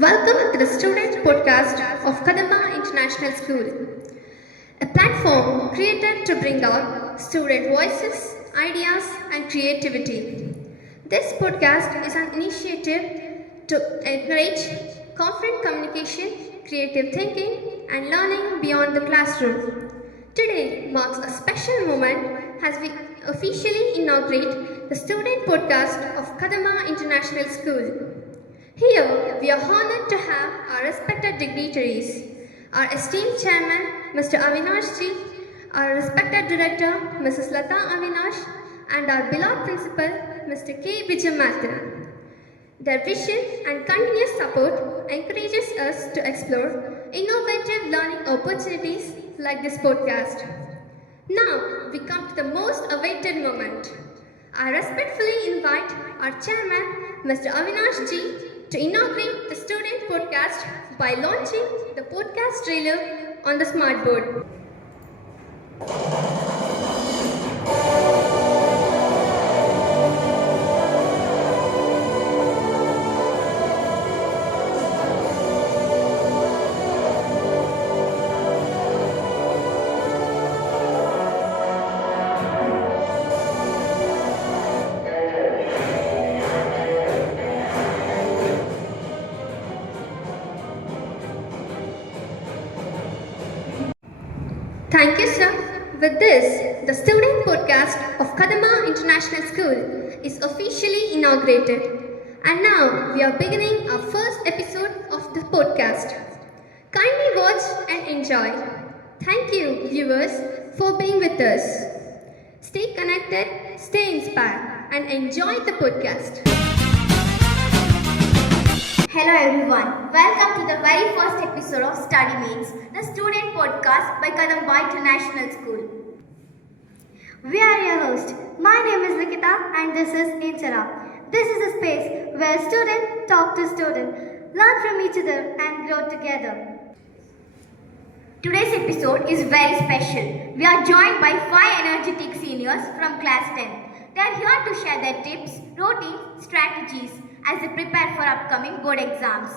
Welcome to the Student Podcast of Kadamba International School, a platform created to bring out student voices, ideas, and creativity. This podcast is an initiative to encourage confident communication, creative thinking, and learning beyond the classroom. Today marks a special moment as we officially inaugurate the Student Podcast of Kadamba International School. Here, we are honored to have our respected dignitaries, our esteemed chairman, Mr. Avinash Ji, our respected director, Mrs. Lata Avinash, and our beloved principal, Mr. K. Vijayamathan. Their vision and continuous support encourages us to explore innovative learning opportunities like this podcast. Now, we come to the most awaited moment. I respectfully invite our chairman, Mr. Avinash Ji, to inaugurate the student podcast by launching the podcast trailer on the smart board. Thank you, sir. With this, the student podcast of Kadamba International School is officially inaugurated. And now we are beginning our first episode of the podcast. Kindly watch and enjoy. Thank you, viewers, for being with us. Stay connected, stay inspired, and enjoy the podcast. Hello everyone, welcome to the very first episode of Study Mates, the student podcast by Kadamba International School. We are your hosts. My name is Likita and this is Inchara. This is a space where students talk to students, learn from each other and grow together. Today's episode is very special. We are joined by 5 energetic seniors from class 10. They are here to share their tips, routines, strategies as they prepare for upcoming board exams.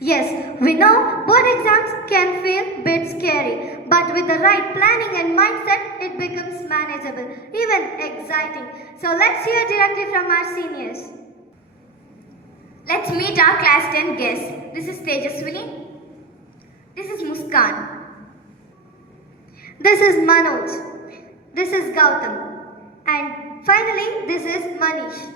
Yes, we know board exams can feel a bit scary, but with the right planning and mindset, it becomes manageable, even exciting. So let's hear directly from our seniors. Let's meet our class 10 guests. This is Tejaswini. This is Muskan. This is Manoj. This is Gautam. And finally, this is Manish.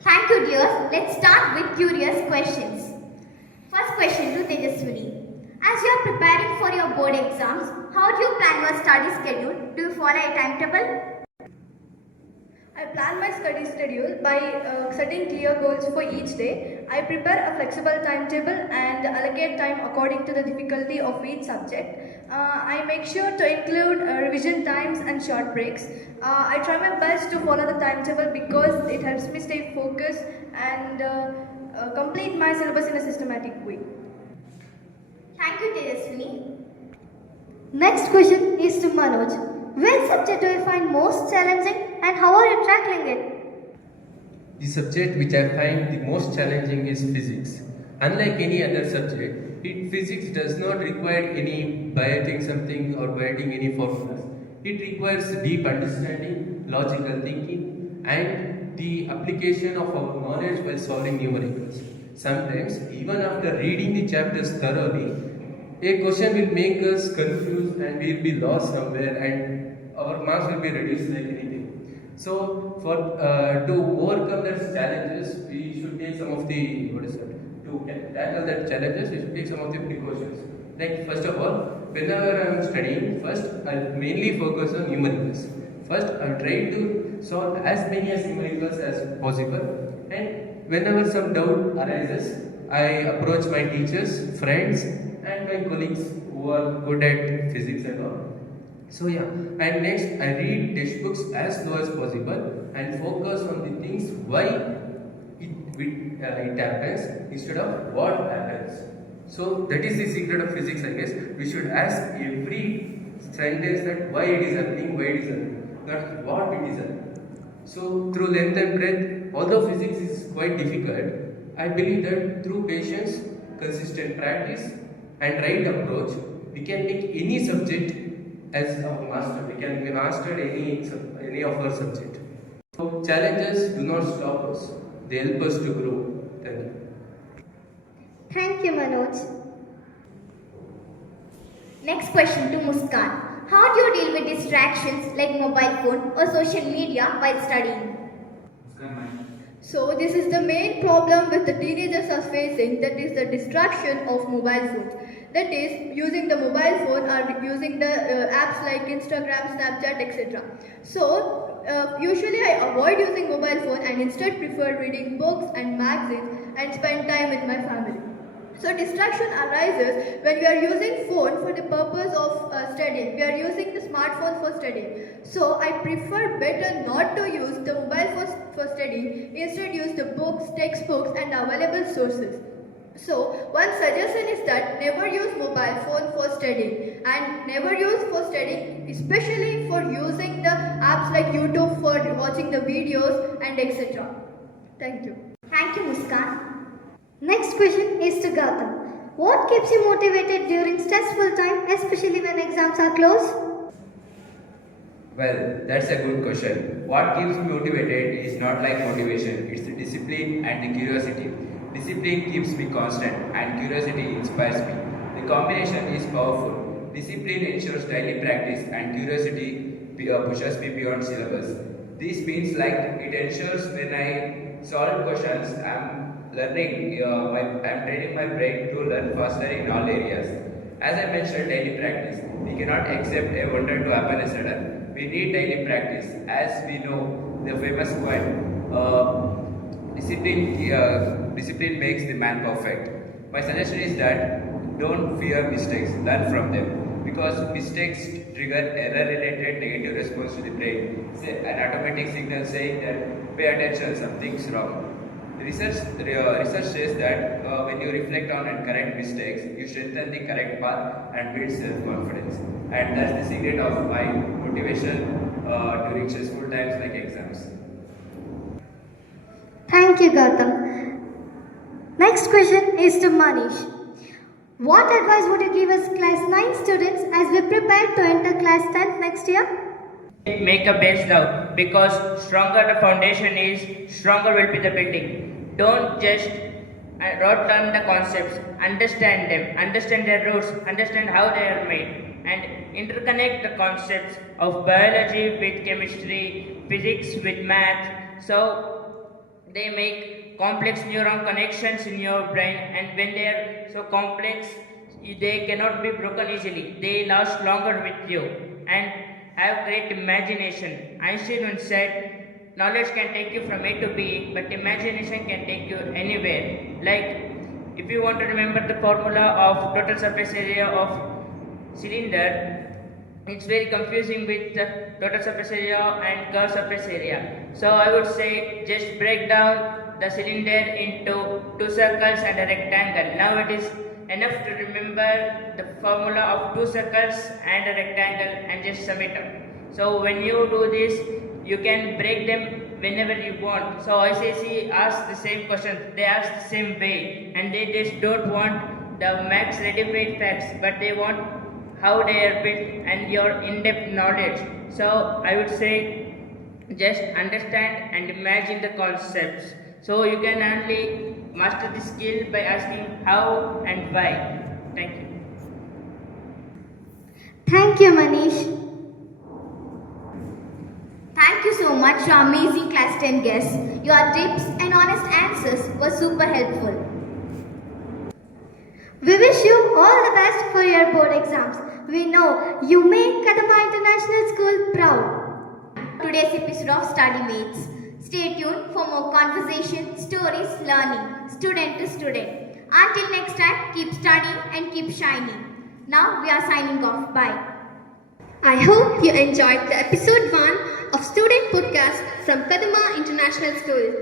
Thank you, dears. Let's start with curious questions. First question to Tejaswini. As you are preparing for your board exams, how do you plan your study schedule? Do you follow a timetable? I plan my study schedule by setting clear goals for each day. I prepare a flexible timetable and allocate time according to the difficulty of each subject. I make sure to include revision times and short breaks. I try my best to follow the timetable because it helps me stay focused and complete my syllabus in a systematic way. Thank you, Tejaswini. Next question is to Manoj. Which subject do you find most challenging and how are you tackling it? The subject which I find the most challenging is physics. Unlike any other subject, physics does not require any biting something or biting any formulas. It requires deep understanding, logical thinking, and the application of our knowledge while solving numericals. Sometimes, even after reading the chapters thoroughly, a question will make us confused and we will be lost somewhere and our marks will be reduced like anything. So, to overcome those challenges, we should take some of the, to tackle that challenges, we should take some of the precautions. Like first of all, whenever I am studying, first I mainly focus on numericals. First, I try to solve as many as numericals as possible, and whenever some doubt arises, I approach my teachers, friends, and my colleagues who are good at physics and all. So yeah, and next I read textbooks as slow as possible and focus on the things why it happens instead of what happens. So that is the secret of physics, I guess. We should ask every sentence that why it is happening, not what it is happening. So through length and breadth, although physics is quite difficult, I believe that through patience, consistent practice, and right approach, we can make any subject as our master. We can master any of our subject. So challenges do not stop us; they help us to grow. Thank you. Thank you, Manoj. Next question to Muskan. How do you deal with distractions like mobile phone or social media while studying? So this is the main problem with the teenagers are facing, that is the distraction of mobile phones. That is using the mobile phone or using the apps like Instagram, Snapchat, etc. So usually I avoid using mobile phone and instead prefer reading books and magazines and spend time with my family. So distraction arises when we are using phone for the purpose of studying. We are using the smartphone for studying. So I prefer better not to use the mobile phone for studying. Instead use the books, textbooks and available sources. So one suggestion is that never use mobile phone for studying and never use for studying, especially for using the apps like YouTube for watching the videos and etc. Thank you. Thank you, Muskan. Next question is to Gautam. What keeps you motivated during stressful time, especially when exams are close? Well, that's a good question. What keeps me motivated is not like motivation, it's the discipline and the curiosity. Discipline keeps me constant and curiosity inspires me. The combination is powerful. Discipline ensures daily practice and curiosity pushes me beyond syllabus. This means like it ensures when I solve questions, I'm training my brain to learn faster in all areas. As I mentioned, daily practice. We cannot accept a wonder to happen a sudden. We need daily practice. As we know, the famous quote, discipline makes the man perfect. My suggestion is that don't fear mistakes, learn from them. Because mistakes trigger error-related negative response to the brain. An automatic signal saying that pay attention, something's wrong. Research says that when you reflect on and correct mistakes, you strengthen the correct path and build self-confidence. And that's the secret of my motivation during stressful times like exams. Thank you, Gautam. Next question is to Manish. What advice would you give us class 9 students as we prepare to enter class 10 next year? Make a base now, because stronger the foundation is, stronger will be the building. Don't just write down the concepts, understand them, understand their roots, understand how they are made, and interconnect the concepts of biology with chemistry, physics with math, so they make complex neuron connections in your brain, and when they are so complex, they cannot be broken easily. They last longer with you and have great imagination. Einstein once said, knowledge can take you from A to B, but imagination can take you anywhere. Like, if you want to remember the formula of total surface area of cylinder, it's very confusing with total surface area and curved surface area. So I would say just break down the cylinder into two circles and a rectangle. Now it is enough to remember the formula of two circles and a rectangle and just sum it up. So when you do this, you can break them whenever you want. So ICSE asks the same question, they ask the same way, and they just don't want the max ready-made facts, but they want how they are built and your in-depth knowledge. So I would say just understand and imagine the concepts. So you can only master the skill by asking how and why. Thank you. Thank you, Manish. Thank you so much, your amazing class 10 guests. Your tips and honest answers were super helpful. We wish you all the best for your board exams. We know you make Kadamba International School proud. Today's episode of Study Mates. Stay tuned for more conversation, stories, learning, student to student. Until next time, keep studying and keep shining. Now we are signing off. Bye. I hope you enjoyed the episode 1 of Student Podcast from Kadamba International School.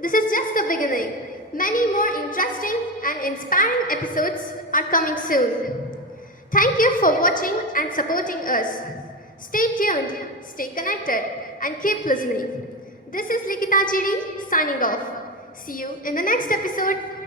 This is just the beginning. Many more interesting and inspiring episodes are coming soon. Thank you for watching and supporting us. Stay tuned, stay connected, and keep listening. This is Likita Chidi signing off. See you in the next episode.